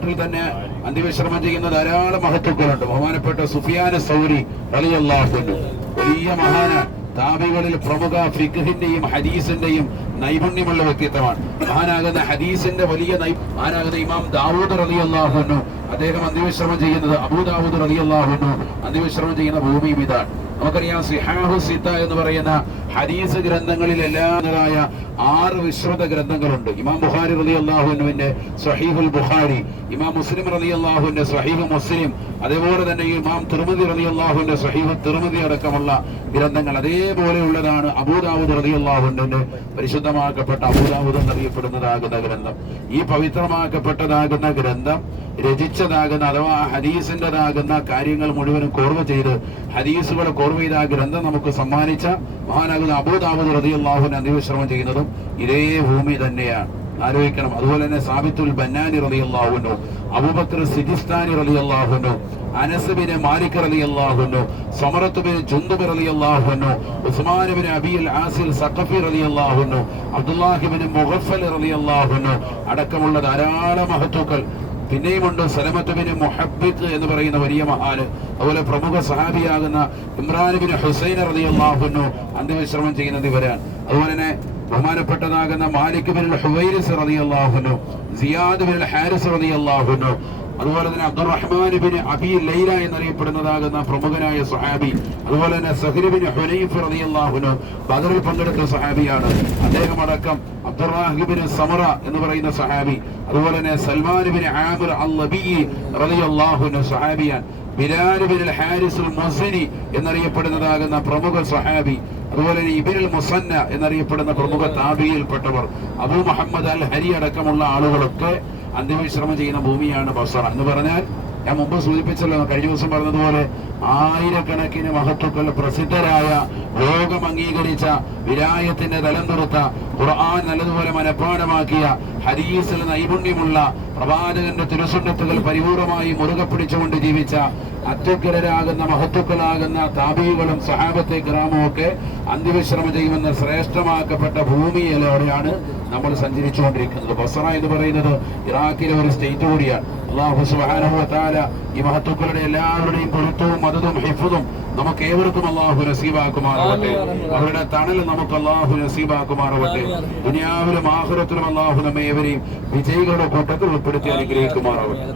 നാട്ടിൽ തന്നെ അന്ത്യവിശ്രമം ചെയ്യുന്ന ധാരാളം മഹത്തുക്കളുണ്ട്. ബഹുമാനപ്പെട്ട സുഫിയാൻ സൗരി റളിയല്ലാഹു അൻഹു വലിയ മഹാനാണ്. താബികളിൽ പ്രമുഖ ഫിഖ്ഹിന്റെയും ഹദീസിന്റെയും നൈപുണ്യമുള്ള വ്യക്തിത്വമാണ്. മഹാനാകുന്ന ഹദീസിന്റെ വലിയ മഹാനാകുന്ന ഇമാം ദാവൂദ് റളിയല്ലാഹു അൻഹു അദ്ദേഹം അന്ത്യവിശ്രമം ചെയ്യുന്നത്, അബൂ ദാവൂദ് റളിയല്ലാഹു അൻഹു അന്ത്യവിശ്രമം ചെയ്യുന്ന ഭൂമിയും ഇതാണ്. നമുക്കറിയാം സിഹാഹു സിത്ത എന്ന് പറയുന്ന ഹദീസ് ഗ്രന്ഥങ്ങളിൽ എല്ലാതായ 6 വിശ്രുത ഗ്രന്ഥങ്ങളുണ്ട്. ഇമാം ബുഖാരി റളിയല്ലാഹു അൻഹുവിന്റെ സ്വഹീഹുൽ ബുഖാരി, ഇമാം മുസ്ലിം റളിയല്ലാഹുവിന്റെ സ്വഹീഹ് മുസ്ലിം, അതേപോലെ തന്നെ ഇമാം തിർമിദി റളിയല്ലാഹുവിന്റെ സ്വഹീഹ് തിർമിദി അടക്കമുള്ള ഗ്രന്ഥങ്ങൾ. അതേപോലെയുള്ളതാണ് അബൂ ദാവൂദ് റളിയല്ലാഹു അൻഹുവിന്റെ പരിശുദ്ധമാക്കപ്പെട്ട അബൂ ദാവൂദ് എന്നറിയപ്പെടുന്നതാകുന്ന ഗ്രന്ഥം. ഈ പവിത്രമാക്കപ്പെട്ടതാകുന്ന ഗ്രന്ഥം രചിച്ചതാകുന്ന അഥവാ ഹദീസിൻ്റെതാകുന്ന കാര്യങ്ങൾ മുഴുവനും കോർവ ചെയ്ത് ഹദീസുകൾ കോർവ ചെയ്ത ആ ഗ്രന്ഥം നമുക്ക് സമ്മാനിച്ച മഹാനാകുന്ന അബൂ ദാവൂദ് റളിയല്ലാഹു അൻഹു അന്ത്യവിശ്രമം ചെയ്യുന്നതും ഇതേ ഭൂമി തന്നെയാണ്. ആലോചിക്കണം. അതുപോലെ തന്നെ സാബിത്തുൽ ബന്നാനി റളിയല്ലാഹു അൻഹു, അബൂബക്കർ സിജിസ്താനി റളിയല്ലാഹു അൻഹു, അനസ് ബിൻ മാലിക് റളിയല്ലാഹു അൻഹു, സമറത്ത് ബിൻ ജുന്ദബ് റളിയല്ലാഹു അൻഹു, ഉസ്മാൻ ബിൻ അബീൽ ആസിൽ സഖഫി റളിയല്ലാഹു അൻഹു, അബ്ദുല്ലാഹി ബിൻ മുഗഫൽ റളിയല്ലാഹു അൻഹു അടക്കമുള്ള ധാരാളം മഹത്തുക്കൾ. പിന്നെയുമുണ്ട് സലമത്ത് ബിൻ മുഹബ്ബിഖ് എന്ന് പറയുന്ന വലിയ മഹാന്. അതുപോലെ പ്രമുഖ സഹാബിയാകുന്ന ഇമ്രാൻ ബിൻ ഹുസൈൻ റളിയല്ലാഹു അൻഹു അന്ത്യവിശ്രമം ചെയ്യുന്നത് ഇവരാണ്. അതുപോലെ തന്നെ ബഹുമാനപ്പെട്ടതാകുന്ന മാലിക് ബിൻ ഹുവൈരിസ് റളിയല്ലാഹു അൻഹു, സിയാദ് ബിൻ ഹാരിസ് റളിയല്ലാഹു അൻഹു, അതുപോലെ തന്നെ അബ്ദുറഹ്മാൻ ബിൻ അബീ ലൈല എന്നറിയപ്പെടുന്നതാകുന്ന പ്രമുഖനായ സഹാബി. അതുപോലെ തന്നെ സഹ്ൽ ബിൻ ഹുനൈഫ് റളിയല്ലാഹു അൻഹു ബദറിൽ പങ്കെടുത്ത സഹാബിയാണ്. അദ്ദേഹം അടക്കം അബ്ദുറഹ്മാൻ ബിൻ സമറ എന്ന് പറയുന്ന സഹാബി, അതുപോലെ തന്നെ സൽമാൻ ബിൻ ആമിർ അൽ-ലബി റളിയല്ലാഹു അൻഹു സഹാബിയാണ്. ബിലാൽ ബിൻ ഹാരിസ് മുസ്നി എന്നറിയപ്പെടുന്നതാകുന്ന പ്രമുഖ സഹാബി. അതുപോലെ തന്നെ ഇബ്നുൽ മുസന്ന എന്നറിയപ്പെടുന്ന പ്രമുഖ താബിയിൽപ്പെട്ടവർ. അബൂ മുഹമ്മദ് അൽ ഹരി അടക്കമുള്ള ആളുകളൊക്കെ അന്ത്യവിശ്രമം ചെയ്യുന്ന ഭൂമിയാണ് ബസ്ര എന്ന് പറഞ്ഞാൽ, ഞാൻ മുമ്പ് സൂചിപ്പിച്ചല്ലോ, കഴിഞ്ഞ ദിവസം പറഞ്ഞതുപോലെ ആയിരക്കണക്കിന് മഹത്തുക്കൾ, പ്രസിദ്ധരായ, ലോകം അംഗീകരിച്ച, വിലായത്തിന്റെ തലം തുറുത്ത, ഖുർആൻ നല്ലതുപോലെ മനഃപ്പാഠമാക്കിയ, ഹദീസിൽ നൈപുണ്യമുള്ള, പ്രവാചകന്റെ തിരുസുന്നത്തുകൾ പരിപൂർണമായി മുറുകെ പിടിച്ചുകൊണ്ട് ജീവിച്ച അത്യുഗ്രരാകുന്ന മഹത്തുക്കളാകുന്ന താബീകളും സഹാബത്തെ ഗ്രാമവും ഒക്കെ അന്ത്യവിശ്രമം ചെയ്യുമെന്ന ശ്രേഷ്ഠമാക്കപ്പെട്ട ഭൂമിയിലൂടെയാണ് നമ്മൾ സഞ്ചരിച്ചുകൊണ്ടിരിക്കുന്നത്. ബസ്ര എന്ന് പറയുന്നത് ഇറാഖിലെ ഒരു സ്റ്റേറ്റ് കൂടിയാണ്. അല്ലാഹു സുബ്ഹാനഹു വ തആല ഈ മഹത്തുക്കളുടെ എല്ലാവരുടെയും പൊരുത്തവും മദദും ഹിഫ്ദും നമുക്ക് ഏവർക്കും അല്ലാഹു നസീബാക്കുമാറാവട്ടെ. അവരുടെ തണൽ നമുക്ക് അല്ലാഹു നസീബാക്കുമാറാവട്ടെ. ദുനിയാവിലും ആഖിറത്തിലും അല്ലാഹു നമ്മെ ഏവരെയും വിജയികളുടെ കൂട്ടത്തിൽ ഉൾപ്പെടുത്തി അനുഗ്രഹിക്കുമാറാവട്ടെ.